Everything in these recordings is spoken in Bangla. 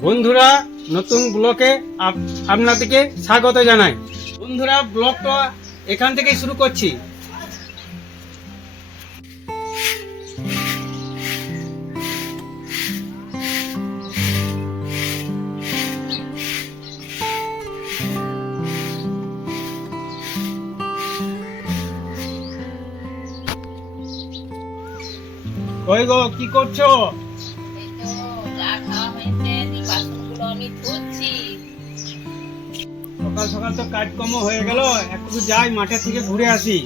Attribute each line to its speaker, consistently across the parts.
Speaker 1: বন্ধুরা নতুন ব্লকে আপ- আপনাদেরকে স্বাগত জানাই। বন্ধুরা ব্লগটা এখান থেকেই শুরু করছি কই গো কি করছ। সকাল সকাল তো কাজকর্ম হয়ে গেল একটু যাই মাঠের থেকে ঘুরে আসি।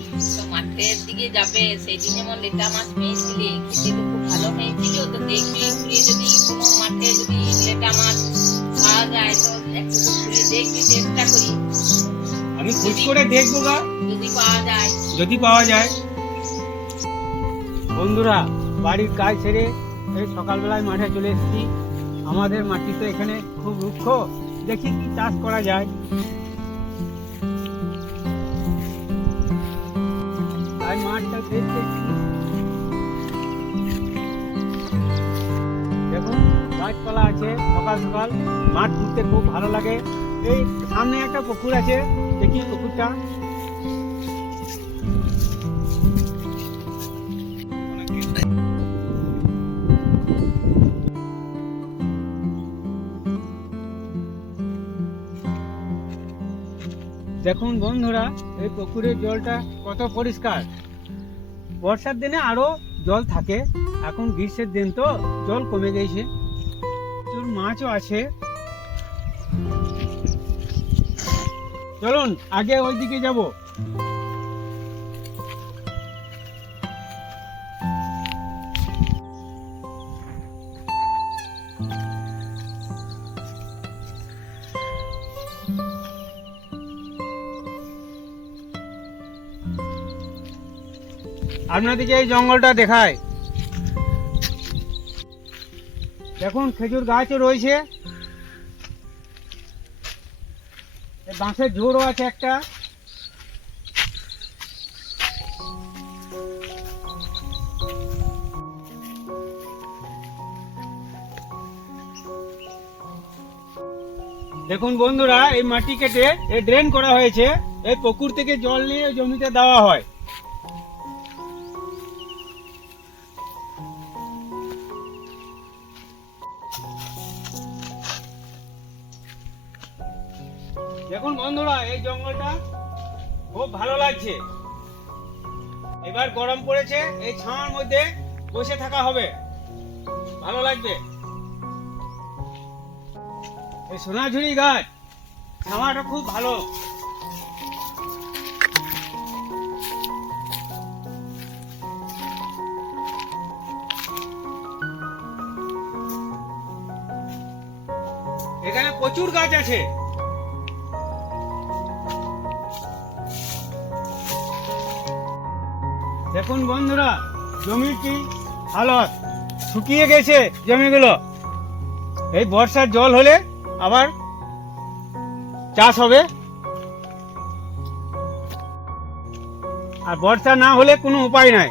Speaker 2: মাঠের দিকে যাবে সেদিন যেমন লেটা মাছ পেয়েছিলি খেতে তো খুব ভালো হয়েছিল তো দেখবি ঘুরে যদি কোনো মাঠে যদি লেটা মাছ পাওয়া যায় তো একটু ঘুরে দেখবি চেষ্টা করি।
Speaker 1: আমি খোঁজ করে দেখব গা।
Speaker 2: যদি পাওয়া যায়।
Speaker 1: যদি পাওয়া যায়। বন্ধুরা বাড়ির কাজ ছেড়ে এই সকালবেলায় মাঠে চলে এসেছি। আমাদের মাটি তো এখানে খুব রুক্ষ। দেখি কি চাষ করা যায়। গাছপালা আছে, সকাল সকাল। মাঠ ঘুরতে খুব ভালো লাগে। এই সামনে একটা পুকুর আছে, দেখি পুকুরটা। দেখুন বন্ধুরা, এই পুকুরের জলটা কত পরিষ্কার। বর্ষার দিনে আরও জল থাকে। এখন গ্রীষ্মের দিন তো জল কমে গেছে। প্রচুর মাছও আছে। চলুন, আগে ওইদিকে যাব। আপনাদেরকে এই জঙ্গলটা দেখায়। দেখুন, খেজুর গাছও রয়েছে। বাঁশের ঝোড়ও আছে একটা। দেখুন বন্ধুরা, এই মাটি কেটে এই ড্রেন করা হয়েছে। এই পুকুর থেকে জল নিয়ে জমিতে দেওয়া হয়। খুব ভালো লাগছে। এবার গরম পড়েছে, এই ছাওয়ার মধ্যে বসে থাকা হবে। ভালো লাগবে। এই সোনাঝুরি গাছ, ছাওয়াটা খুব ভালো। এখানে প্রচুর গাছ আছে। দেখুন বন্ধুরা জমির কি হালত শুকিয়ে গেছে জমিগুলো। এই বর্ষার জল হলে আবার চাষ হবে। আর বর্ষা না হলে কোনো উপায় নাই।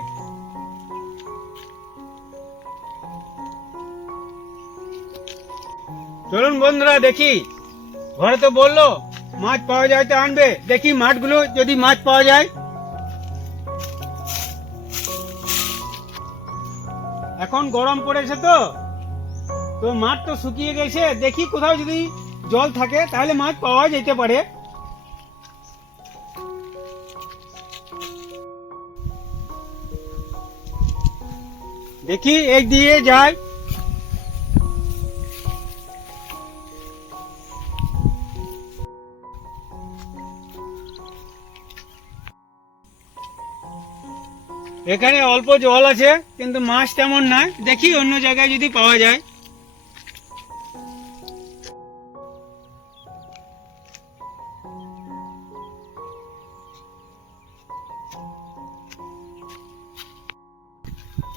Speaker 1: চলুন বন্ধুরা, দেখি। ঘরে তো বলল, মাছ পাওয়া যায় তো আনবে। দেখি মাঠগুলো যদি মাছ পাওয়া যায়। এখন গরম পড়েছে তো। তো মাঠ তো শুকিয়ে গেছে। দেখি কোথাও যদি জল থাকে, তাহলে মাছ পাওয়া যেতে পারে। দেখি, এই দিয়ে যায়। এখানে অল্প জল আছে, কিন্তু মাছ তেমন নাই দেখি অন্য জায়গায় যদি পাওয়া যায়।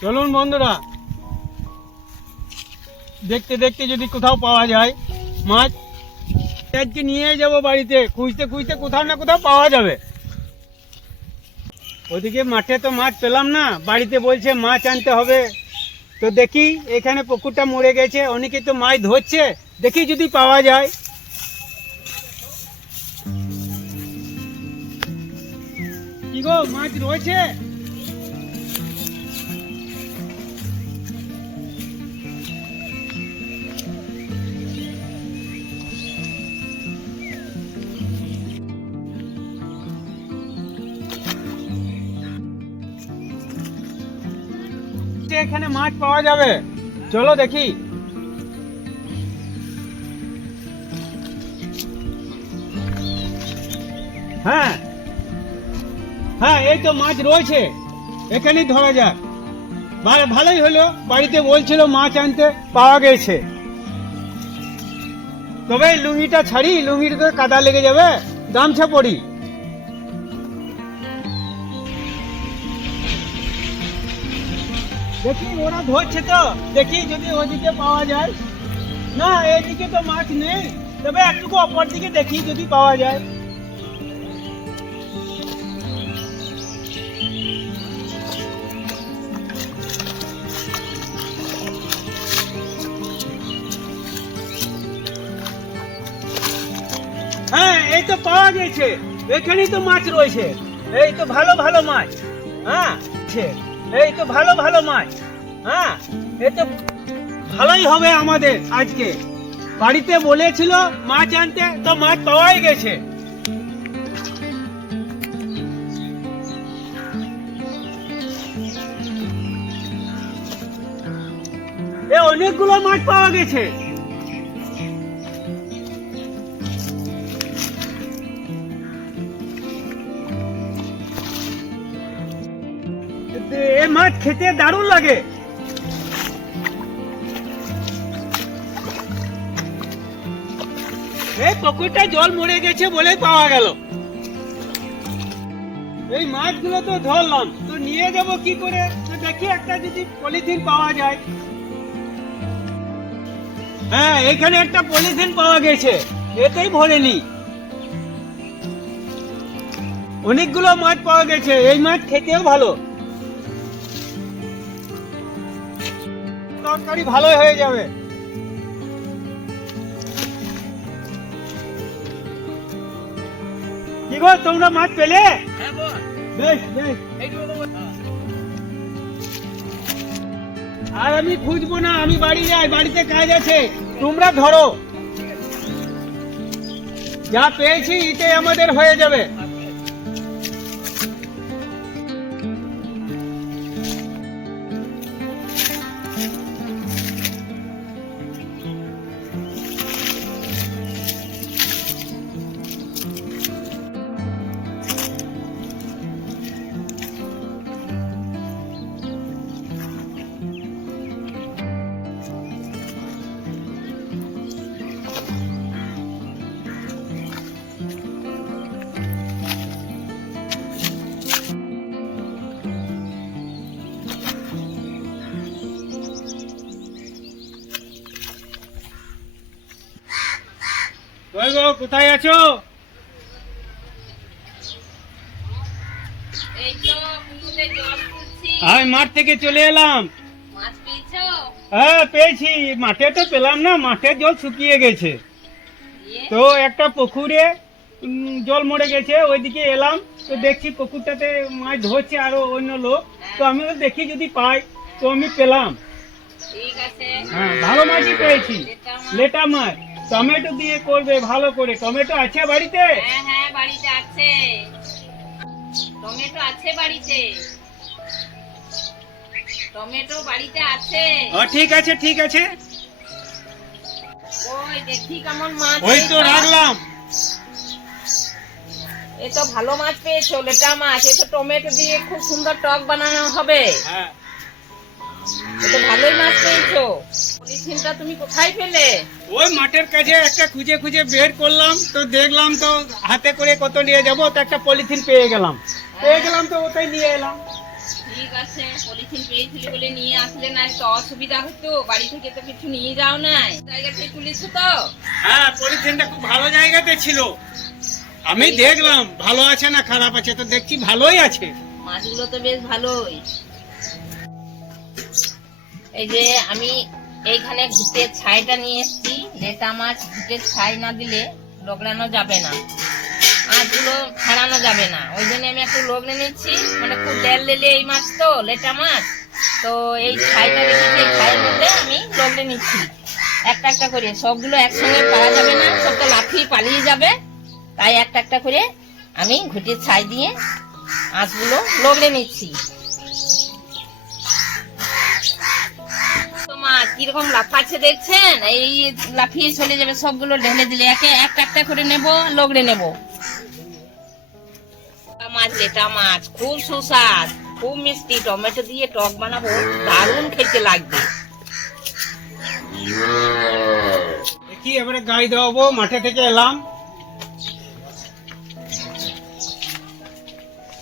Speaker 1: চলুন বন্ধুরা, দেখতে দেখতে যদি কোথাও পাওয়া যায়, মাছ আজকে নিয়ে যাব বাড়িতে। খুঁজতে খুঁজতে কোথাও না কোথাও পাওয়া যাবে। ওদিকে মাঠে তো মাছ পেলাম না, বাড়িতে বলছে মাছ আনতে হবে। তো দেখি এখানে পুকুরটা মরে গেছে, অনেকে তো মাছ ধরছে, দেখি যদি পাওয়া যায়। কি গো, মাছ রয়েছে? এখানে মাছ পাওয়া যাবে। চলো দেখি। হ্যাঁ। হ্যাঁ এই তো মাছ রয়েছে। এখানেই ধরা যাক। ভালোই হলো। বাড়িতে বলছিল মাছ আনতে, পাওয়া গেছে। তবে লুঙ্গিটা ছাড়ি লুঙ্গিটা কাদা লেগে যাবে। গামছা পরি। দেখি, ওরা ধরছে তো। দেখি যদি ওদিকে পাওয়া যায়। না, এদিকে তো মাছ নেই। তবে একটু অপর দিকে দেখি যদি পাওয়া যায়। হ্যাঁ এই তো পাওয়া গেছে। এখানেই তো মাছ রয়েছে। এই তো ভালো ভালো মাছ। হ্যাঁ এই তো ভালো ভালো মাছ। হ্যাঁ এই তো ভালোই হবে আমাদের আজকে। বাড়িতে বলেছিল মাছ আনতে, তো মাছ পাওয়াই গেছে। এ অনেকগুলো মাছ পাওয়া গেছে। খেতে দারুণ লাগে। এই পুকুরটা জল মরে গেছে বলে পাওয়া গেল। এই মাছগুলো তো ধরলাম, তো নিয়ে যাব কি করে? তো দেখি একটা যদি পলিথিন পাওয়া যায়। হ্যাঁ এখানে একটা পলিথিন পাওয়া গেছে, এতেই ভরে নি। অনেকগুলো মাছ পাওয়া গেছে, এই মাছ খেতেও ভালো। তরকারি ভালোই হয়ে যাবে। কি গো তোমরা মাছ পেলে? বেশ বেশ। আর আমি খুঁজবো না আমি বাড়ি যাই বাড়িতে কাজ আছে। তোমরা ধরো। যা পেয়েছি এতে আমাদের হয়ে যাবে। কই গো কোথায় আছো?
Speaker 2: এই তো পুকুরে জল তুলছি
Speaker 1: আমি মাঠ থেকে চলে এলাম।
Speaker 2: মাছ পেয়েছ?
Speaker 1: হ্যাঁ পেয়েছি। মাঠে তো পেলাম না মাঠের জল শুকিয়ে গেছে। তো একটা পুকুরে জল মরে গেছে ওইদিকে এলাম। তো দেখছি পুকুরটাতে মাছ ধরছে আরও অন্য লোক। তো আমিও দেখি যদি পাই। তো আমি পেলাম। হ্যাঁ ভালো মাছই পেয়েছি।
Speaker 2: লেটা মাছ।
Speaker 1: টমেটো দিয়ে করবে ভালো করে। টমেটো আছে বাড়িতে?
Speaker 2: হ্যাঁ হ্যাঁ বাড়িতে আছে। টমেটো আছে বাড়িতে। টমেটো বাড়িতে আছে।
Speaker 1: ও ঠিক আছে ঠিক আছে।
Speaker 2: ওই দেখি কেমন মাছ
Speaker 1: ওই তো রাখলাম।
Speaker 2: এ তো ভালো মাছ পেয়েছ লেটা মাছ। এ তো টমেটো দিয়ে খুব সুন্দর টক বানানো হবে।
Speaker 1: হ্যাঁ।
Speaker 2: এ তো ভালোই মাছ পেয়েছ। পলিথিনটা তুমি কোথায় পেলে?
Speaker 1: ওই মাঠের কাছে একটা খুঁজে খুঁজে বের করলাম তো দেখলাম তো হাতে করে কত নিয়ে যাব তো একটা পলিথিন পেয়ে গেলাম। পেয়ে গেলাম তো ওটাই নিয়ে এলাম।
Speaker 2: ঠিক আছে পলিথিন পেয়েছিলি বলে নিয়ে আসলে না তো অসুবিধা হতো বাড়ি থেকে তো কিছু নিয়ে যাও নাই। জায়গা থেকে তো?
Speaker 1: হ্যাঁ পলিথিনটা খুব ভালো জায়গাতে ছিল। আমি দেখলাম ভালো আছে না খারাপ আছে তো দেখছি ভালোই আছে।
Speaker 2: মাছগুলো তো বেশ ভালোই। এই যে আমি এইখানে ঘুটের ছাইটা নিয়ে এসেছি। লেটা মাছ ঘুটের ছাই না দিলে লগড়ানো যাবে না। মাছগুলো ছাড়ানো যাবে না। ওই জন্য আমি একটু লগড়ে নিচ্ছি। মানে খুব লেল লেলে এই মাছ তো, লেটা মাছ। তো এই ছাইটা রেখেছি এই ছাইয়ের মধ্যে আমি লগড়ে নিচ্ছি। একটা একটা করে। সবগুলো একসঙ্গে পাওয়া যাবে না। সব তো লাফিয়ে পালিয়ে যাবে। তাই একটা একটা করে আমি ঘুটির ছাই দিয়ে আঁশগুলো লগড়ে নিচ্ছি। মাছ কীরকম লাফাচ্ছে দেখছেন? এই লাফিয়ে চলে যাবে সবগুলো ঢেলে দিলে। একে একটা একটা করে নেব, লগড়ে নেব। মাছ লেটা মাছ, খুব সুস্বাদ। খুব মিষ্টি। টমেটো দিয়ে টক বানাবো, দারুণ খেতে লাগবে।
Speaker 1: দেখি এবারে গাই দেওয়াবো মাঠে থেকে এলাম।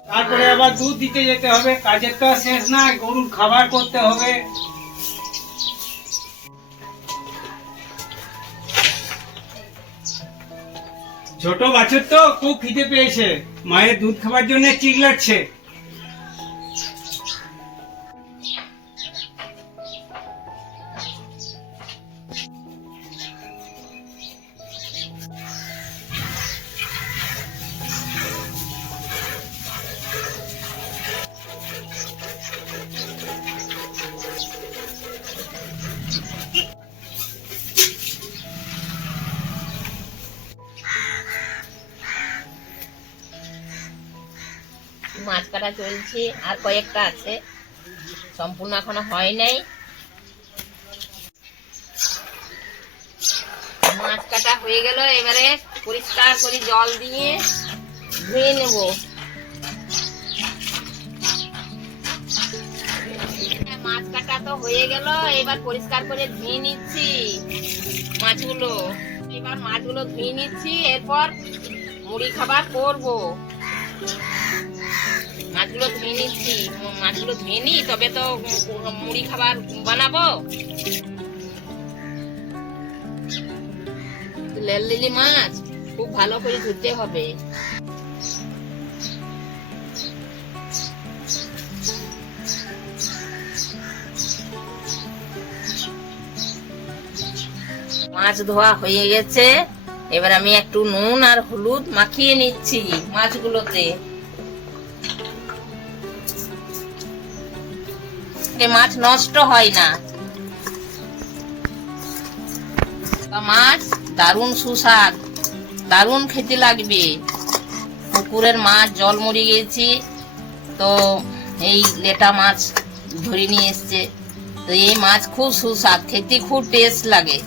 Speaker 1: তারপরে আবার দুধ দিতে যেতে হবে, কাজের তো শেষ না গরুর খাবার করতে হবে। ছোট বাছুর তো খুব খিদে পেয়েছে। মায়ের দুধ খাবার জন্য চিগলাচ্ছে
Speaker 2: কয়েকটা আছে। সম্পূর্ণ এখনও হয় নাই। মাছ কাটা হয়ে গেল, এবারে পরিষ্কার করে জল দিয়ে ধুয়ে নেব। মাছ কাটা তো হয়ে গেল, এবার পরিষ্কার করে ধুয়ে নিচ্ছি মাছগুলো। এবার মাছগুলো ধুয়ে নিচ্ছি, এরপর মুড়ি খাবার করব। মাছগুলো ধুয়ে নিচ্ছি। মাছগুলো ধুয়ে নি তবে তো মুড়ি খাবার বানাবো। লেল লিলি মাছ, খুব ভালো করে ধুতে হবে। মাছ ধোয়া হয়ে গেছে। এবার আমি একটু নুন আর হলুদ মাখিয়ে নিচ্ছি মাছগুলোতে। এ মাছ নষ্ট হয় না। মাছ দারুণ সুস্বাদ, দারুণ খেতে লাগবে। পুকুরের মাছ জল মরে গেছি, তো এই লেটা মাছ ধরে নিয়ে এসছে। তো এই মাছ খুব সুস্বাদ, খেতে খুব টেস্ট লাগে।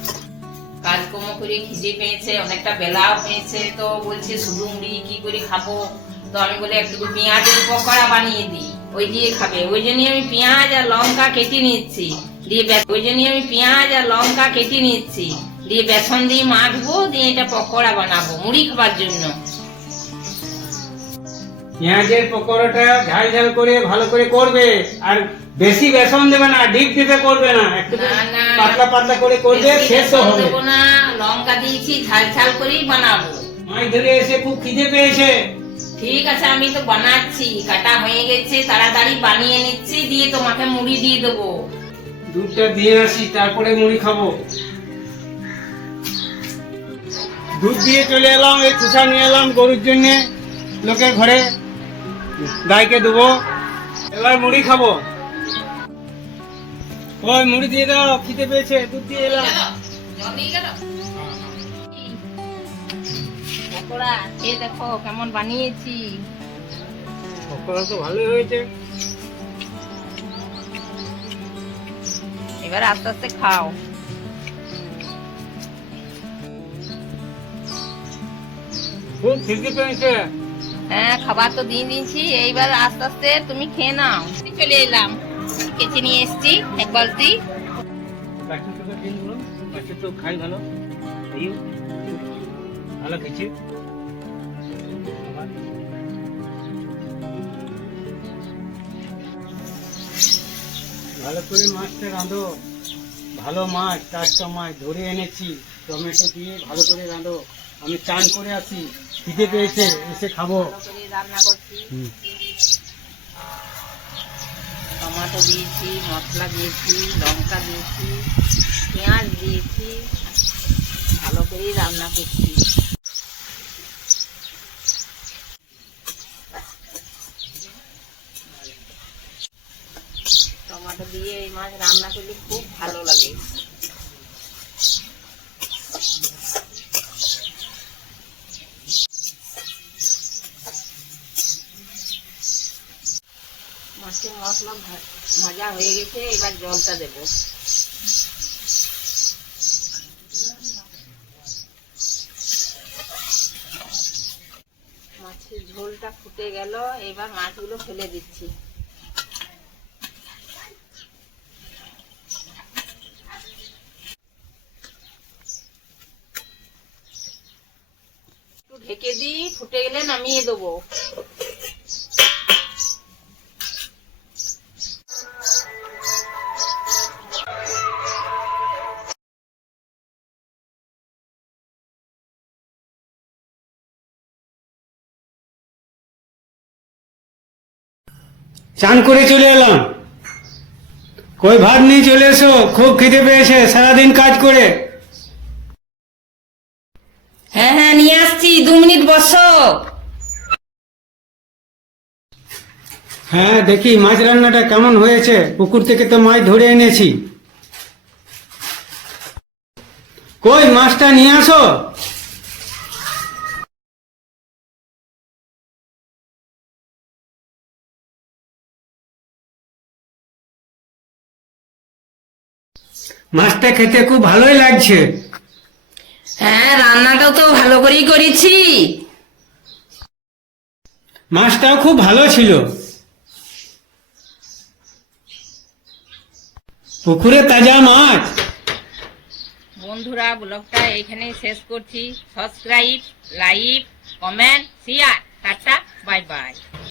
Speaker 2: কাজকর্ম করে খিদে পেয়েছে, অনেকটা বেলাও হয়েছে, তো বলছে শুধু মুড়ি কি করে খাব? তো আমি বলে একটু পেঁয়াজের পকোড়া বানিয়ে দিই। ওই দিয়ে খাবে। ওই জন্য আমি পেঁয়াজ আর লঙ্কা কেটে নিচ্ছি। দিয়ে ওই জন্য আমি পেঁয়াজ আর লঙ্কা কেটে নিচ্ছি। দিয়ে বেসন দিয়ে মাখবো দিয়ে এটা পকোড়া বানাবো মুড়ি খাবার জন্য।
Speaker 1: পেঁয়াজের পকোড়াটা ঝাল ঝাল করে ভালো করে করবে। আর বেশি বেসন দেবে না ডিপ ডিপে করবে না। একটু। পাতলা পাতলা করে করবে
Speaker 2: বেসন
Speaker 1: হবে।
Speaker 2: না লঙ্কা দিয়েছি ঝাল ঝাল করেই বানাবো।
Speaker 1: মাছ ধরে এসে খুব খিদে পেয়েছে।
Speaker 2: ঠিক আছে আমি তো বানাচ্ছি কাটা হয়ে গেছে তাড়াতাড়ি বানিয়ে নিচ্ছি দিয়ে তোমাকে মুড়ি দিয়ে দেবো।
Speaker 1: দুধটা দিয়ে আসি তারপরে মুড়ি খাব। দুধ দিয়ে চলে এলাম এই কুসা নিয়ে এলাম গরুর জন্য লোকের ঘরে। গাইকে দেবো এবার মুড়ি খাব। ওই মুড়ি দিয়ে দাও খিদে পেয়েছে দুধ দিয়ে এলাম।
Speaker 2: পকোড়া? খেয়ে দেখো কেমন বানিয়েছি।
Speaker 1: পকোড়া তো ভালোই হয়েছে।
Speaker 2: এবার আস্তে আস্তে খাও।
Speaker 1: খুব খিদে পেয়েছে?
Speaker 2: হ্যাঁ খাবার তো দিয়ে দিয়েছি। এইবার আস্তে আস্তে তুমি খেয়ে নাও। চলে এলাম। কেচে নিয়ে এসেছি এক বালতি।
Speaker 1: তো খাই ভালো। ভালো ভালো করে মাছটা রাঁধো। ভালো মাছ, টাটকা মাছ ধরে এনেছি। টমেটো দিয়ে ভালো করে রাঁধো। আমি চান করে আসি খিদে পেয়েছে, এসে খাব।
Speaker 2: রান্না দিয়েছি, মশলা দিয়েছি, লঙ্কা দিয়েছি, পেঁয়াজ দিয়েছি। ভালো করেই রান্না করছি টমাটো দিয়ে এই মাছ রান্না করলে খুব ভালো লাগে। মাছের মশলা ভাজা হয়ে গেছে, এবার জলটা দেব। মাছের ঝোলটা ফুটে গেল, এবার মাছগুলো ফেলে দিচ্ছি একটু ঢেকে দিই নামিয়ে দেবো।
Speaker 1: চান করে চলে এলাম। কই ভাত নিয়ে চলে এসো? খুব খিদে পেয়েছে সারাদিন কাজ করে।
Speaker 2: হ্যাঁ হ্যাঁ নিয়ে আসছি। দু মিনিট বসো।
Speaker 1: হ্যাঁ দেখি মাছ রান্নাটা কেমন হয়েছে? পুকুর থেকে তো মাছ ধরে এনেছি। কই মাছটা নিয়ে আসো। মাছটা খেতে খুব ভালোই লাগছে।
Speaker 2: হ্যাঁ রান্নাটাও তো ভালো করেই করেছি।
Speaker 1: মাছটাও খুব ভালো ছিল। পুকুরে তাজা মাছ।
Speaker 2: বন্ধুরা, ব্লগটা এখানেই শেষ করছি। Subscribe like comment share tata bye bye